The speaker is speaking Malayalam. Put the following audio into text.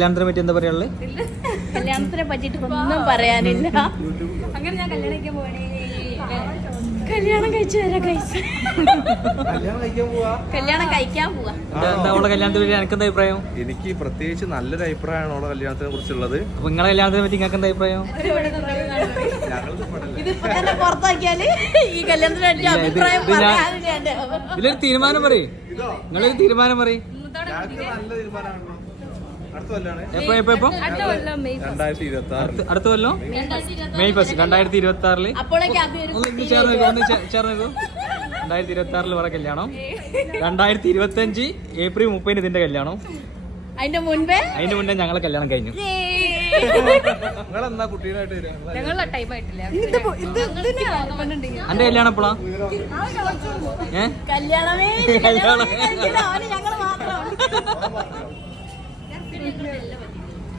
കല്യാണത്തിനെ പറ്റി എന്താ പറയാനുള്ളത്? കല്യാണത്തിനെ പറ്റിട്ട് ഒന്നും പറയാനില്ല. അങ്ങനെ ഞാൻ കല്യാണം കഴിച്ചു തരാം. കല്യാണം കഴിക്കാൻ പോവാ. അവളുടെ കല്യാണത്തിനെ പറ്റി എനിക്ക് എന്താ അഭിപ്രായം? എനിക്ക് പ്രത്യേകിച്ച് നല്ലൊരു അഭിപ്രായമാണ് അവളുടെ കല്യാണത്തിനെ കുറിച്ചുള്ളത്. അപ്പൊ നിങ്ങളെ കല്യാണത്തിനെ പറ്റി നിങ്ങൾക്ക് എന്താ അഭിപ്രായം? ഇതിപ്പോ തന്നെ പുറത്താക്കിയാല് ഈ കല്യാണത്തിനെ പറ്റി അഭിപ്രായം പറയാനില്ല. ഇതിലൊരു തീരുമാനം പറയും. നിങ്ങളൊരു തീരുമാനം പറയും. നല്ല തീരുമാനമാണ്. അടുത്ത കൊല്ലാണ് അടുത്ത കൊല്ലം മെയ് 1 2026 ഒന്ന് ചേർന്ന് 2026 വരെ കല്യാണം. 2025 ഏപ്രിൽ 30 ഇതിന്റെ കല്യാണം. അതിന്റെ മുൻപേ ഞങ്ങളെ കല്യാണം കഴിഞ്ഞു. നിങ്ങളെന്നാ കുട്ടീനായിട്ട് വരിക? എന്റെ കല്യാണം എപ്പോഴാ? കല്യാണമേ കല്യാണം ഞങ്ങള് മാത്രം